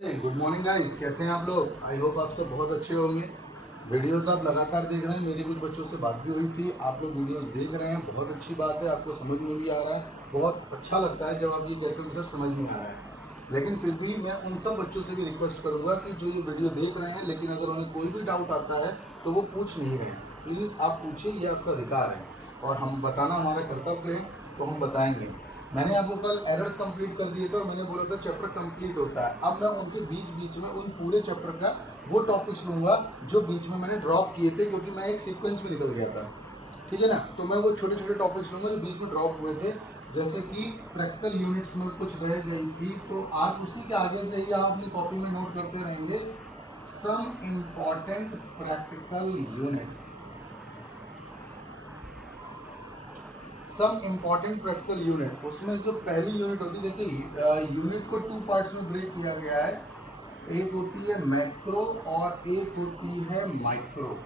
Good morning guys, कैसे हैं आप लोग। आई होप आप सब बहुत अच्छे होंगे। वीडियोस आप लगातार देख रहे हैं। मेरी कुछ बच्चों से बात भी हुई थी, आप लोग वीडियोस देख रहे हैं, बहुत अच्छी बात है। आपको समझ में भी आ रहा है, बहुत अच्छा लगता है जब आप ये कहते हो कि सर समझ में आ रहा है। लेकिन फिर भी मैं उन सब बच्चों से भी रिक्वेस्ट करूंगा कि जो ये वीडियो देख रहे हैं लेकिन अगर उन्हें कोई भी डाउट आता है तो वो पूछ नहीं रहे हैं, प्लीज़ आप पूछिए, ये आपका अधिकार है और हम बताना हमारा कर्तव्य है, तो हम बताएंगे। मैंने आपको कल एरर्स कंप्लीट कर दिए थे और मैंने बोला था चैप्टर कंप्लीट होता है। अब मैं उनके बीच बीच में उन पूरे चैप्टर का वो टॉपिक्स लूंगा जो बीच में मैंने ड्रॉप किए थे, क्योंकि मैं एक सीक्वेंस में निकल गया था। ठीक है ना, तो मैं वो छोटे छोटे टॉपिक्स लूंगा जो बीच में ड्रॉप हुए थे। जैसे कि प्रैक्टिकल यूनिट्स में कुछ रह गई थी, तो आप उसी के आगे से ही आप अपनी कॉपी में नोट करते रहेंगे। Some important practical unit, some important practical unit, उसमें जो पहली यूनिट होती है, देखिए यूनिट को टू पार्ट्स में ब्रेक किया गया है। एक होती है मैक्रो और एक होती है माइक्रो।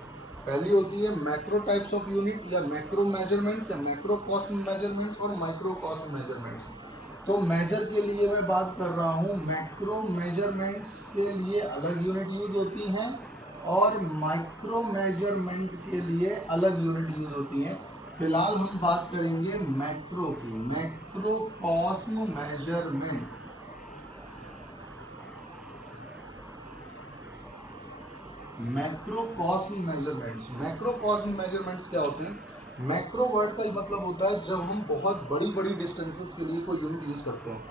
पहली होती है मैक्रो टाइप्स ऑफ यूनिट या मैक्रो मेजरमेंट्स या मैक्रो कॉस्ट मेजरमेंट्स और माइक्रो कॉस्ट मेजरमेंट्स। तो मेजर के लिए मैं बात कर रहा हूँ, मैक्रो मेजरमेंट्स के लिए अलग यूनिट यूज होती हैं और माइक्रो मेजरमेंट के लिए अलग यूनिट यूज होती हैं। फिलहाल हम बात करेंगे मैक्रो की, macro cost measurement. Macro cost measurements, macro cost measurements क्या होते हैं? मैक्रो वर्ड का ही मतलब होता है जब हम बहुत बड़ी बड़ी डिस्टेंसेस के लिए कोई यूनिट यूज करते हैं।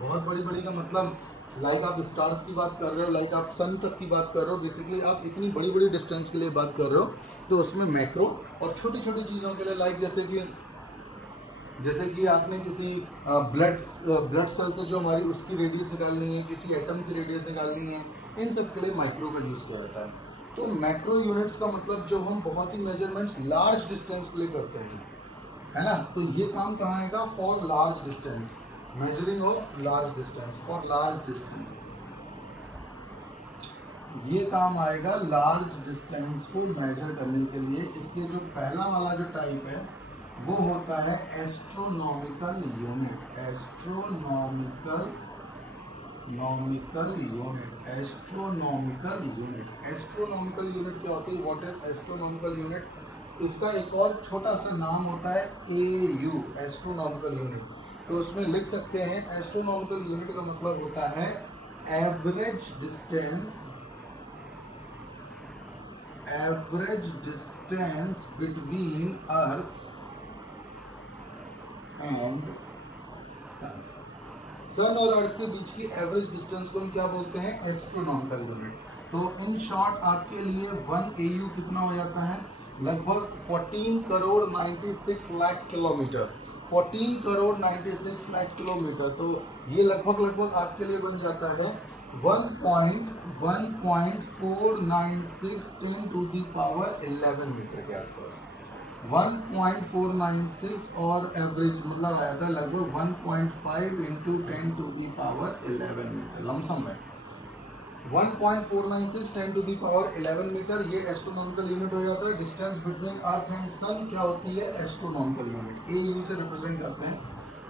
बहुत बड़ी बड़ी का मतलब लाइक आप स्टार्स की बात कर रहे हो, लाइक आप सन तक की बात कर रहे हो, बेसिकली आप इतनी बड़ी बड़ी डिस्टेंस के लिए बात कर रहे हो, तो उसमें मैक्रो। और छोटी छोटी चीज़ों के लिए लाइक जैसे कि आपने किसी ब्लड सेल से जो हमारी उसकी रेडियस निकालनी है, किसी एटम की रेडियस निकालनी है, इन सब के लिए माइक्रो का यूज़ किया जाता है। तो मैक्रो यूनिट्स का मतलब जो हम बहुत ही मेजरमेंट्स लार्ज डिस्टेंस के लिए करते हैं, है ना। तो ये काम कहाँ आएगा? For large distance, measuring of large distance, for large distance, ये काम आएगा लार्ज डिस्टेंस को मेजर करने के लिए। इसके जो पहला वाला जो टाइप है वो होता है astronomical unit, astronomical unit, astronomical unit. Astronomical unit क्या होती है? What is astronomical unit? इसका एक और छोटा सा नाम होता है AU, एस्ट्रोनॉमिकल यूनिट। तो उसमें लिख सकते हैं एस्ट्रोनॉमिकल यूनिट का मतलब होता है average distance, average distance between earth and sun. Sun और अर्थ के बीच की एवरेज डिस्टेंस को हम क्या बोलते हैं? Astronomical unit. तो इन शॉर्ट आपके लिए 1 AU कितना हो जाता है? लगभग 14 करोड़ 96 लाख किलोमीटर, 14 करोड़ 96 लाख किलोमीटर। तो ये लगभग आपके लिए बन जाता है 1.496 10 टू दी पावर 11 मीटर के आसपास। 1.496 और एवरेज मतलब आया था लगभग 1.5 into 10 to the power 11 metre, lump sum है 1.496 10 टू दी पावर 11 मीटर। ये एस्ट्रोनॉमिकल यूनिट हो जाता है। Distance between earth and sun क्या होती है? एस्ट्रोनॉमिकल यूनिट, AU से रिप्रेजेंट करते हैं।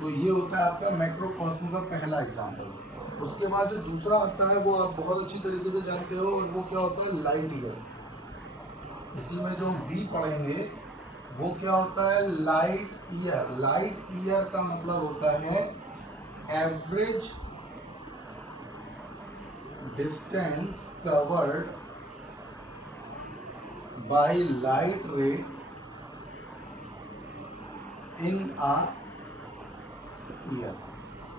तो ये होता है आपका मैक्रोकॉस्म का पहला एग्जाम्पल। उसके बाद जो दूसरा आता है वो आप बहुत अच्छी तरीके से जानते हो, और वो क्या होता है? Light year. इसी में जो हम B पढ़ेंगे वो क्या होता है? Light year. लाइट ईयर का मतलब होता है average distance covered by light रे इन अ ईयर।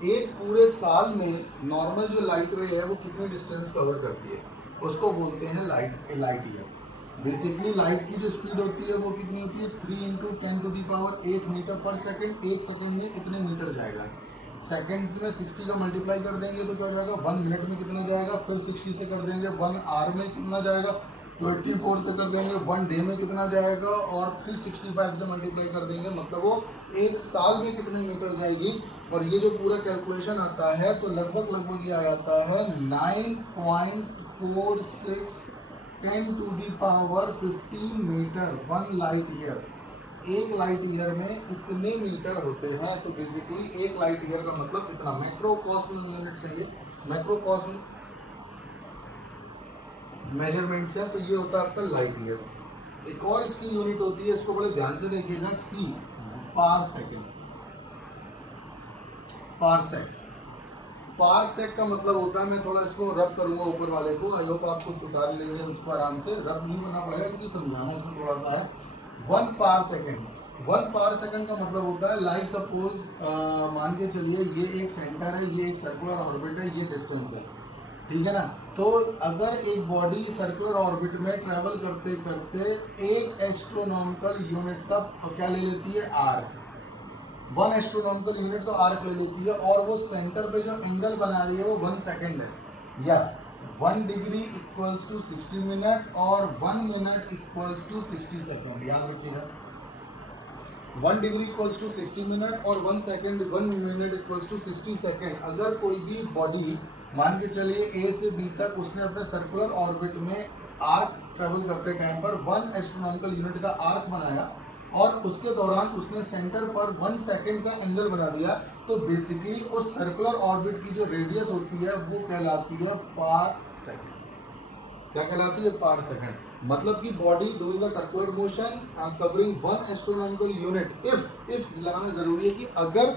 एक पूरे साल में नॉर्मल जो लाइट रे है वो कितनी डिस्टेंस कवर करती है, उसको बोलते हैं लाइट ईयर। बेसिकली लाइट की जो स्पीड होती है वो कितनी होती है? 3 into 10 to the power 8 metre per second. एक सेकेंड में कितने मीटर जाएगा? सेकेंड्स में 60 का मल्टीप्लाई कर देंगे तो क्या हो जाएगा? 1 मिनट में कितना जाएगा? फिर 60 से कर देंगे 1 आवर में कितना जाएगा? 24 से कर देंगे 1 डे में कितना जाएगा? और फिर 65 से मल्टीप्लाई कर देंगे, मतलब वो एक साल में कितने मीटर जाएगी। और ये जो पूरा कैलकुलेशन आता है तो लगभग ये आ जाता है 9.46 10 to the power 15 metre 1 light year. एक लाइट ईयर में इतने मीटर होते हैं। तो बेसिकली एक लाइट ईयर का मतलब इतना, मैक्रोकॉस्म यूनिट से ये मैक्रोकॉस्म मेजरमेंट है, तो ये होता है आपका लाइट ईयर। एक और इसकी यूनिट होती है, इसको बड़े ध्यान से देखिएगा, सी, पार सेकेंड। पारसेक, पारसेक का मतलब होता है, मैं थोड़ा इसको रब करूंगा ऊपर वाले को, आई होप आपको उतार लेंगे उसको आराम से, रब नहीं करना पड़ेगा क्योंकि समझाना इसमें थोड़ा सा है। 1 पार सेकेंड, 1 पार सेकेंड का मतलब होता है, लाइक सपोज मान के चलिए ये एक सेंटर है, ये एक सर्कुलर ऑर्बिट है, ये डिस्टेंस है, ठीक है ना। तो अगर एक बॉडी सर्कुलर ऑर्बिट में ट्रेवल करते करते एक एस्ट्रोनॉमिकल यूनिट का क्या ले लेती है, आर्क, 1 एस्ट्रोनॉमिकल यूनिट तो आर्क ले लेती है, और वो सेंटर पे जो एंगल बना रही है वो 1 सेकेंड है, या 1 डिग्री इक्वल्स टू 60 मिनट और 1 मिनट इक्वल्स टू 60 सेकेंड, याद रखिएगा। 1 डिग्री इक्वल्स टू 60 मिनट और 1 second, 1 minute equals to 60 second. अगर कोई भी बॉडी मान के चलिए ए से बी तक उसने अपने सर्कुलर ऑर्बिट में आर्क ट्रेवल करते टाइम पर 1 एस्ट्रोनॉमिकल यूनिट का आर्क बनाया, और उसके दौरान उसने सेंटर पर 1 सेकेंड का एंगल बना दिया, तो बेसिकली उस सर्कुलर ऑर्बिट की जो रेडियस होती है वो कहलाती है पार सेकेंड। क्या कहलाती है, पार सेकेंड। मतलब कि body doing a circular motion covering 1 astronomical unit, if लगाना जरूरी है कि अगर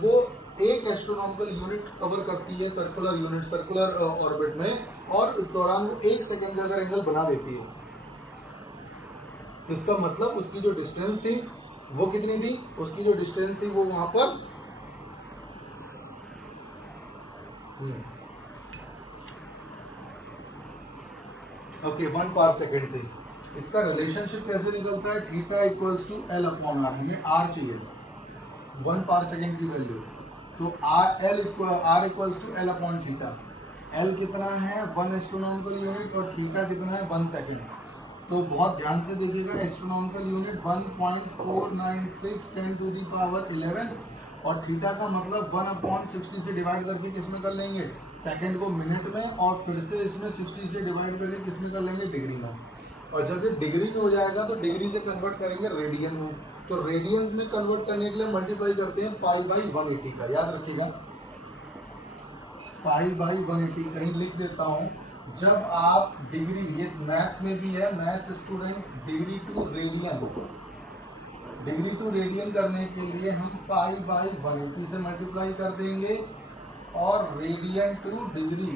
वो एक एस्ट्रोनॉमिकल यूनिट कवर करती है, सर्कुलर यूनिट सर्कुलर ऑर्बिट में, और इस दौरान वो 1 सेकेंड का अगर एंगल बना देती है, इसका मतलब उसकी जो डिस्टेंस थी वो कितनी थी, उसकी जो डिस्टेंस थी वो वहां पर ओके 1 पार सेकेंड थी। इसका रिलेशनशिप कैसे निकलता है, theta equals to L upon R, हमें आर चाहिए 1 पार सेकेंड की वैल्यू, तो R equals to L upon theta. L कितना है, 1 एस्ट्रोनॉमिकल यूनिट, और थीटा कितना है, 1 सेकेंड। तो बहुत ध्यान से देखिएगा, astronomical unit 1.496 10 to the power 11, और थीटा का मतलब 1/60 से डिवाइड करके किसमें कर लेंगे, सेकंड को मिनट में, और फिर से इसमें 60 से डिवाइड करके किसमें कर लेंगे, डिग्री में। और जब ये डिग्री में हो जाएगा तो डिग्री से कन्वर्ट करेंगे रेडियन में, तो रेडियंस में कन्वर्ट करने के लिए मल्टीप्लाई करते हैं पाई बाई 180 का, याद रखिएगा पाई बाई 180। कहीं लिख देता हूँ, जब आप डिग्री, ये मैथ्स में भी है, maths student, degree to radian करने के लिए हम पाई बाई 180 से मल्टीप्लाई कर देंगे, और रेडियन टू डिग्री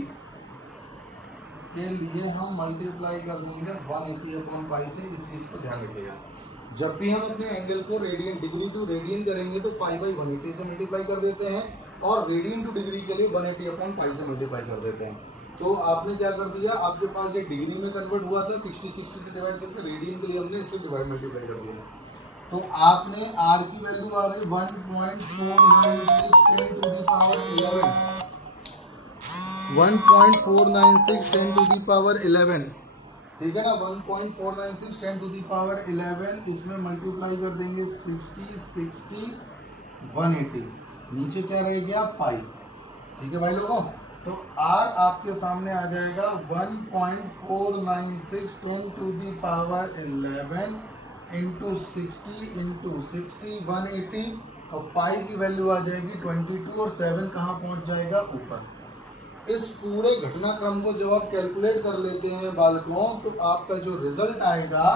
के लिए हम मल्टीप्लाई कर देंगे 180 अपॉन पाई से। इस चीज़ को ध्यान रखिएगा, जब भी हम अपने एंगल को रेडियन, डिग्री टू रेडियन करेंगे तो पाई बाई 180 से मल्टीप्लाई कर देते हैं, और रेडियन टू डिग्री के लिए 180 अपॉन पाई से मल्टीप्लाई कर देते हैं। तो आपने क्या कर दिया, आपके पास ये डिग्री में कन्वर्ट हुआ था, 60 से डिवाइड करके, रेडियन के लिए हमने इससे डिवाइड मल्टीप्लाई कर दिया, तो आपने आर की वैल्यू आ गई 1.496 10 to the power 11, 1.496 10 to the power 11, ठीक है ना, 1.496 10 टू दी पावर 11, इसमें मल्टीप्लाई कर देंगे 60 60 180, नीचे क्या रह गया, पाई, ठीक है भाई लोगों। तो R आपके सामने आ जाएगा 1.496 10 टू दी पावर 11 इंटू 60 180, और पाई की वैल्यू आ जाएगी 22, और 7 कहाँ पहुँच जाएगा, ऊपर। इस पूरे घटनाक्रम को जब आप कैलकुलेट कर लेते हैं बालकों, तो आपका जो रिजल्ट आएगा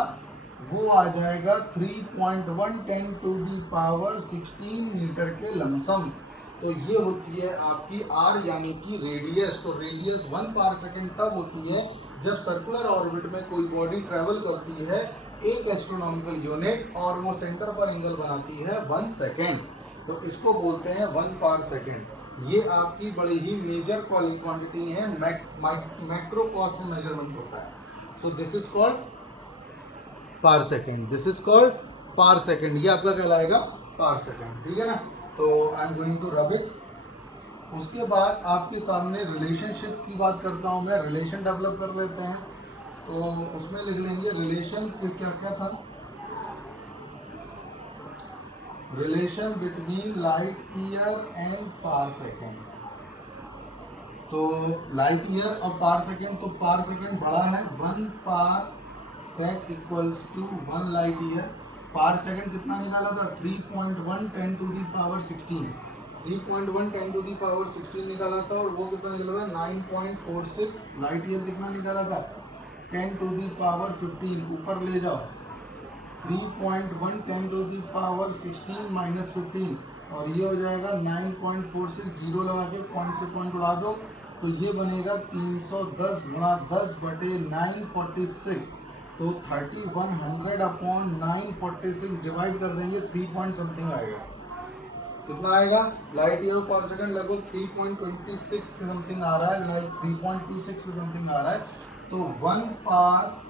वो आ जाएगा 3.110 टू दी पावर 16 मीटर के लमसम। तो ये होती है आपकी आर यानी कि रेडियस। तो रेडियस 1 पार सेकेंड तब होती है जब सर्कुलर ऑर्बिट में कोई बॉडी ट्रेवल करती है एक एस्ट्रोनॉमिकल यूनिट, और वो सेंटर पर एंगल बनाती है 1 सेकेंड, तो इसको बोलते हैं 1 पार सेकेंड। ये आपकी बड़ी ही मेजर क्वांटिटी है, मैक्रोकॉस्म मेजरमेंट होता है। So this is called par second, this is called par second, ये आपका कहलाएगा पार सेकेंड, ठीक है ना। तो I am going to rub it. उसके बाद आपके सामने रिलेशनशिप की बात करता हूँ मैं, रिलेशन डेवलप कर लेते हैं। तो उसमें लिख लेंगे रिलेशन क्या क्या था, relation between light year and par second. तो लाइट ईयर और पार सेकेंड, तो पार सेकेंड बड़ा है, 1 parsec equals to 1 light year, par second कितना निकाला था 3.1 10 to the power 16, 3.1 10 to the power 16 निकाला था। और वो कितना निकाला था 9.46 लाइट ईयर कितना निकाला था 10 टू दी पावर 15, ऊपर ले जाओ 3.1 10 टू दी पावर 16 माइनस 15 और ये हो जाएगा 9.46, जीरो लगा के पॉइंट से पॉइंट उड़ा दो तो ये बनेगा 310 गुणा 10 बटे 946, तो 3100 अपॉन 946 डिवाइड कर देंगे 3 पॉइंट समथिंग आएगा। कितना आएगा लाइट ईयर पर सेकंड लगभग 3.26 समथिंग आ रहा है, लाइक 3.26 समथिंग आ रहा है। तो 1 par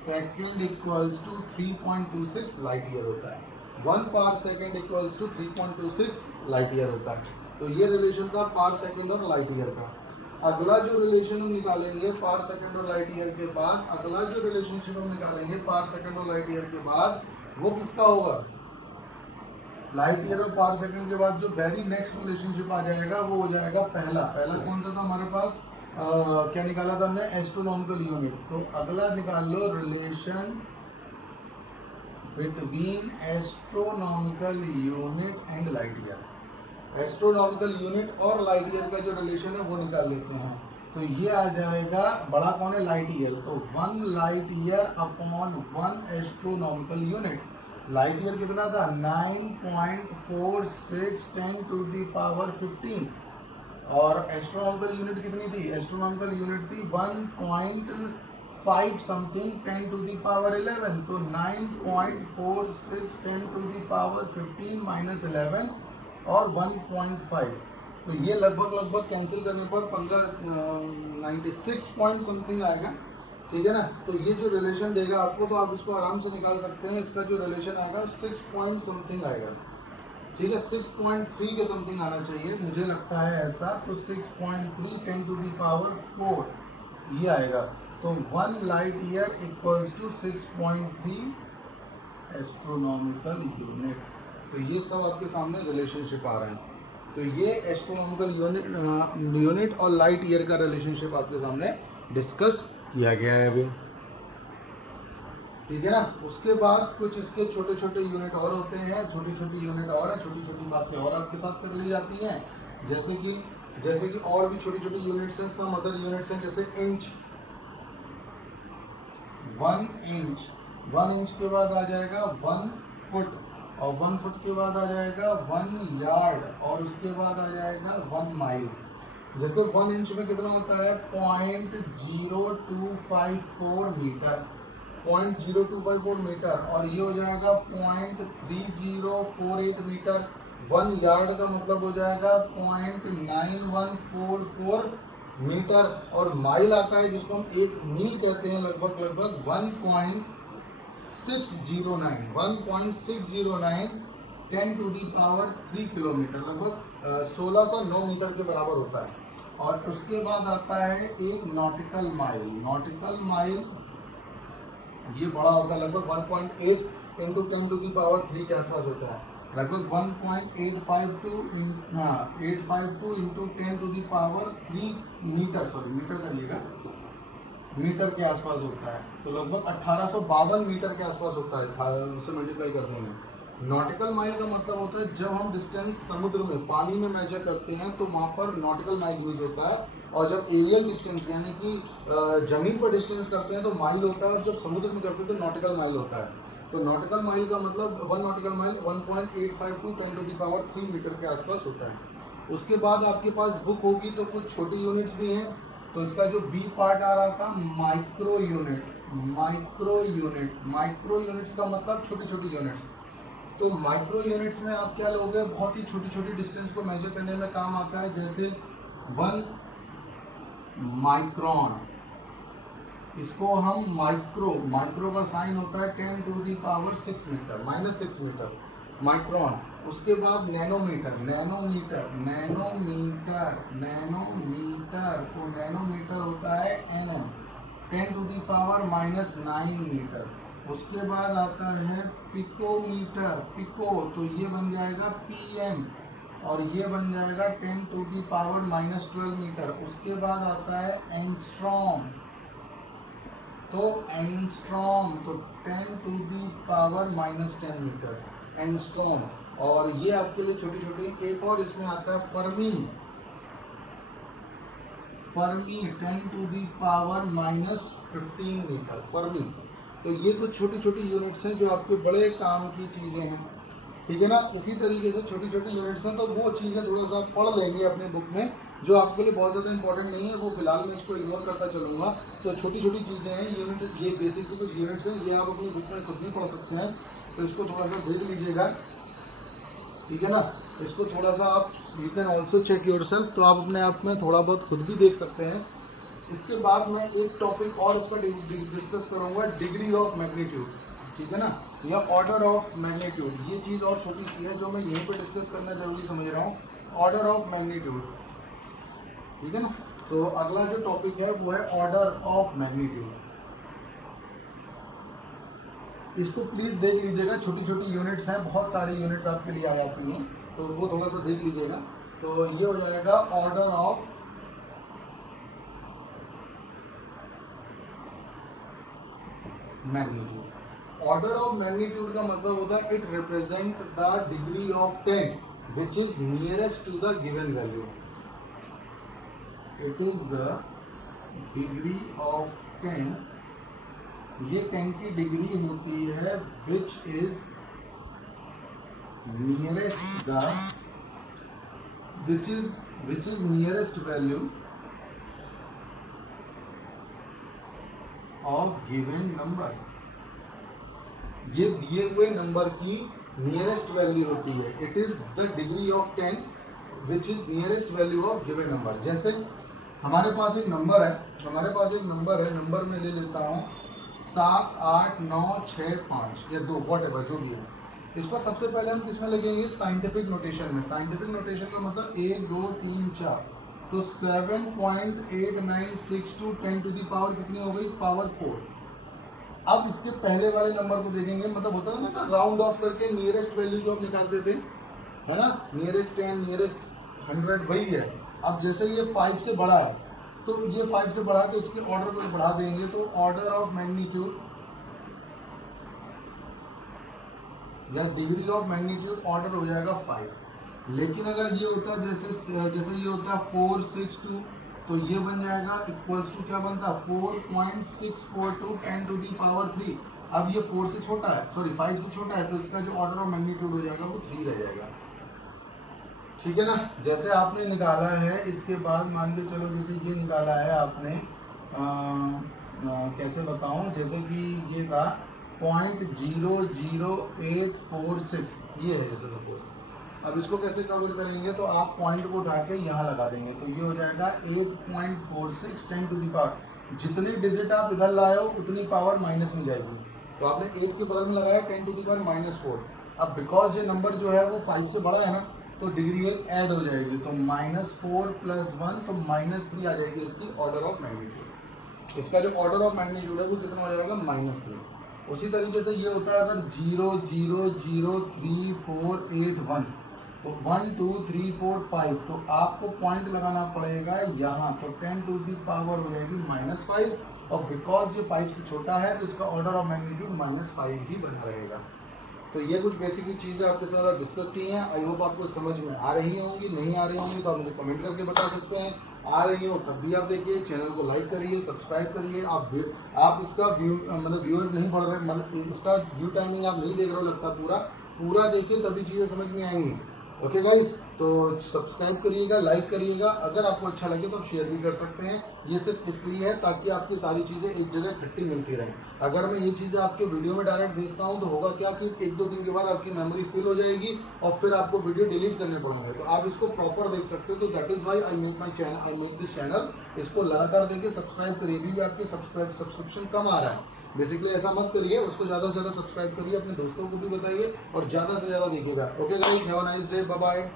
second equals to 3.26 light year होता है। 1 par second equals to 3.26 light year होता है। तो ये रिलेशन था पर सेकंड और लाइट ईयर का। अगला जो रिलेशन हम निकालेंगे पर सेकंड और लाइट ईयर के बाद, अगला जो रिलेशनशिप हम निकालेंगे पर सेकंड और लाइट ईयर के बाद, वो किसका होगा लाइट ईयर और पर सेकंड के बाद जो वेरी नेक्स्ट रिलेशनशिप आ जाएगा वो हो जाएगा पहला कौन सा था हमारे पास, क्या निकाला था हमने एस्ट्रोनॉमिकल यूनिट। तो अगला निकाल लो relation between astronomical unit and light year. Astronomical unit और लाइट ईयर का जो रिलेशन है वो निकाल लेते हैं। तो ये आ जाएगा, बड़ा कौन है लाइट ईयर, तो 1 light year upon 1 astronomical unit. Light year कितना था 9.46 10 टू दी पावर 15 और एस्ट्रोनॉमिकल यूनिट कितनी थी, एस्ट्रोनॉमिकल यूनिट थी 1.5 समथिंग 10 टू दी पावर 11, तो 9.46 10 टू दी पावर 15 माइनस 11 और 1.5, तो ये लगभग कैंसिल करने पर 96 पॉइंट समथिंग आएगा। ठीक है ना। तो ये जो रिलेशन देगा आपको, तो आप इसको आराम से निकाल सकते हैं। इसका जो रिलेशन आएगा 6 पॉइंट समथिंग आएगा। ठीक है, 6.3 के समथिंग आना चाहिए, मुझे लगता है ऐसा। तो 6.3 10 टू दी पावर 4 ये आएगा। तो 1 light year equals to 6.3 astronomical unit. तो ये सब आपके सामने रिलेशनशिप आ रहे हैं। तो ये एस्ट्रोनॉमिकल यूनिट और लाइट ईयर का रिलेशनशिप आपके सामने डिस्कस किया गया है अभी। ठीक है ना। उसके बाद कुछ इसके छोटे छोटे यूनिट और होते हैं, छोटी छोटी यूनिट और है, छोटी छोटी बातें और आपके साथ कर ली जाती हैं। जैसे कि और भी छोटी छोटी यूनिट्स हैं, सम अदर यूनिट्स हैं, जैसे इंच। 1 इंच के बाद आ जाएगा 1 फुट, और 1 फुट के बाद आ जाएगा 1 यार्ड, और उसके बाद आ जाएगा 1 माइल। जैसे 1 इंच में कितना होता है 0.0254 मीटर, 0.0254 मीटर, और ये हो जाएगा 0.3048 मीटर। 1 यार्ड का मतलब हो जाएगा 0.9144 मीटर, और माइल आता है जिसको हम 1 मील कहते हैं, लगभग 1.609 10 टू दी पावर 3 किलोमीटर, लगभग 1609 मीटर के बराबर होता है। और उसके बाद आता है एक नॉटिकल माइल। नॉटिकल माइल ये बड़ा होता है, लगभग 1.8 इंटू 10 टू दी पावर 3 के आसपास होता है, लगभग 1.852 into 10 to the power 3 metre, sorry metre करिएगा, मीटर के आसपास होता है। तो लगभग 1852 मीटर के आसपास होता है, उसे मल्टीप्लाई करने में। नॉटिकल माइल का मतलब होता है जब हम डिस्टेंस समुद्र में पानी में मेजर करते हैं तो वहाँ पर नॉटिकल माइल यूज होता है, और जब एरियल डिस्टेंस यानी कि जमीन पर डिस्टेंस करते हैं तो माइल होता है, और जब समुद्र में करते हैं तो नॉटिकल माइल होता है। तो नॉटिकल माइल का मतलब 1 nautical mile 1.852 10 to the power 3 metre के आसपास होता है। उसके बाद आपके पास बुक होगी तो कुछ छोटी यूनिट्स भी हैं। तो इसका जो बी पार्ट आ रहा था माइक्रो यूनिट। माइक्रो यूनिट्स का मतलब छोटी छोटी यूनिट्स। तो माइक्रो यूनिट्स में आप क्या लोगे, बहुत ही छोटी छोटी डिस्टेंस को मेजर करने में काम आता है। जैसे 1 माइक्रोन, इसको हम माइक्रो का साइन होता है 10 to the power 6 metre, -6 metre micron. उसके बाद नैनोमीटर, तो नैनोमीटर होता है nm, 10 to the power -9 metre. उसके बाद आता है पिकोमीटर, तो ये बन जाएगा pm, और ये बन जाएगा 10 टू दी पावर -12 मीटर। उसके बाद आता है एंगस्ट्रॉम, तो एंगस्ट्रॉम, तो 10 to the power -10 metre angstrom. और ये आपके लिए छोटी छोटी, एक और इसमें आता है fermi, fermi 10 to the power -15 metre fermi. तो ये कुछ छोटी छोटी यूनिट्स हैं जो आपके बड़े काम की चीज़ें हैं, ठीक है ना। इसी तरीके से छोटी छोटी यूनिट्स हैं, तो वो चीज़ें थोड़ा सा पढ़ लेंगे अपने बुक में, जो आपके लिए बहुत ज़्यादा इंपॉर्टेंट नहीं है, वो फिलहाल मैं इसको इग्नोर करता चलूँगा। तो छोटी छोटी चीज़ें हैं, यूनिट, ये बेसिक से कुछ यूनिट्स हैं, ये आप अपनी बुक में खुद भी पढ़ सकते हैं। तो इसको थोड़ा सा देख लीजिएगा, ठीक है ना। इसको थोड़ा सा आप, you can also check yourself, तो आप अपने आप में थोड़ा बहुत खुद भी देख सकते हैं। इसके बाद मैं एक टॉपिक और इसका डिस्कस करूँगा, डिग्री ऑफ मैग्नीट्यूड, ठीक है ना, या ऑर्डर ऑफ मैग्नीट्यूड। ये चीज़ और छोटी सी है जो मैं यहीं पे डिस्कस करना जरूरी समझ रहा हूँ, ऑर्डर ऑफ मैग्नीट्यूड, ठीक है ना। तो अगला जो टॉपिक है वो है ऑर्डर ऑफ मैग्नीट्यूड। इसको प्लीज़ देख लीजिएगा, छोटी छोटी यूनिट्स हैं, बहुत सारी यूनिट्स आपके लिए आ जाती हैं, तो वो थोड़ा सा देख लीजिएगा। तो ये हो जाएगा order of magnitude. Order of magnitude का मतलब होता है it represent the degree of 10 which is nearest to the given value. It is the degree of 10, ये 10 की डिग्री होती है which is nearest the, which is nearest value of given number. ये दिए हुए नंबर की नियरेस्ट वैल्यू होती है। It is the degree of 10 which is nearest value of given number. जैसे हमारे पास एक नंबर है, नंबर में ले लेता हूँ 7 8 9 6 5 या 2, वॉट एवर जो भी है। इसको सबसे पहले हम किस में लगेंगे, साइंटिफिक नोटेशन में। साइंटिफिक नोटेशन का मतलब 1 2 3 4, तो 7.8962 10 टू दी पावर कितनी हो गई, पावर 4। अब इसके पहले वाले नंबर को देखेंगे, मतलब होता है ना राउंड ऑफ करके नियरेस्ट वैल्यू जो आप निकालते थे, है ना, नियरेस्ट 10 नियरेस्ट 100 वही है। अब जैसे ये 5 से बड़ा है, तो ये 5 से बड़ा है तो इसके ऑर्डर को बढ़ा देंगे, तो ऑर्डर ऑफ मैग्नीट्यूड या डिग्री ऑफ मैग्नीट्यूड ऑर्डर हो जाएगा 5। लेकिन अगर ये होता है जैसे ये होता है 4 6 2, तो ये बन जाएगा इक्वल्स टू क्या बनता है 4.642 10 टू दी पावर 3। अब ये 4 से छोटा है, सॉरी 5 से छोटा है, तो इसका जो ऑर्डर ऑफ मैग्नीट्यूड हो जाएगा वो 3 रह जाएगा, ठीक है ना। जैसे आपने निकाला है, इसके बाद मान के चलो जैसे ये निकाला है आपने, कैसे बताऊं, जैसे कि ये था 0.00846, ये है जैसे सपोज। अब इसको कैसे कवर करेंगे, तो आप पॉइंट को उठा के यहाँ लगा देंगे, तो ये हो जाएगा 8.46 10 टू दी पावर। जितनी डिजिट आप इधर लाए हो उतनी पावर माइनस में जाएगी, तो आपने 8 के बगल में लगाया 10 टू दी पावर -4। अब बिकॉज ये नंबर जो है वो 5 से बड़ा है ना, तो डिग्री ऐड हो जाएगी, तो -4 + 1 तो -3 आ जाएगी इसकी ऑर्डर ऑफ मैग्नीट्यूड। इसका जो ऑर्डर ऑफ मैग्नीट्यूड है वो कितना हो जाएगा, -3। उसी तरीके से ये होता है अगर 0 0 0 3 4 8 1, तो 1 2 3 4 5, तो आपको पॉइंट लगाना पड़ेगा यहाँ, तो 10 टू दी पावर हो जाएगी -5, और बिकॉज ये 5 से छोटा है तो इसका ऑर्डर ऑफ मैग्नीट्यूड -5 ही बना रहेगा। तो ये कुछ बेसिक सी चीज़ें आपके साथ डिस्कस की हैं। आई होप आपको समझ में आ रही होंगी, नहीं आ रही होंगी तो आप मुझे कमेंट करके बता सकते हैं। आ रही हो तब भी आप देखिए, चैनल को लाइक करिए, सब्सक्राइब करिए। आप इसका व्यू मतलब व्यूअर नहीं पढ़ रहे, मतलब इसका व्यू टाइमिंग आप नहीं देख रहे हो लगता, पूरा देखिए तभी चीज़ें समझ में आएंगी। ओके गाइस, तो सब्सक्राइब करिएगा, लाइक करिएगा। अगर आपको अच्छा लगे तो आप शेयर भी कर सकते हैं। ये सिर्फ इसलिए है ताकि आपकी सारी चीज़ें एक जगह इकट्ठी मिलती रहें। अगर मैं ये चीज़ें आपके वीडियो में डायरेक्ट भेजता हूँ तो होगा क्या कि 1-2 दिन के बाद आपकी मेमोरी फिल हो जाएगी और फिर आपको वीडियो डिलीट करने पड़ेंगे। तो आप इसको प्रॉपर देख सकते हो, तो that is why I make this channel. इसको लगातार देखिए, सब्सक्राइब करिए। भी आपकी सब्सक्रिप्शन कम आ रहा है, बेसिकली ऐसा मत करिए, उसको ज़्यादा से ज़्यादा सब्सक्राइब करिए, अपने दोस्तों को भी बताइए और ज़्यादा से ज़्यादा देखिएगा। Okay guys, have a nice day, bye bye.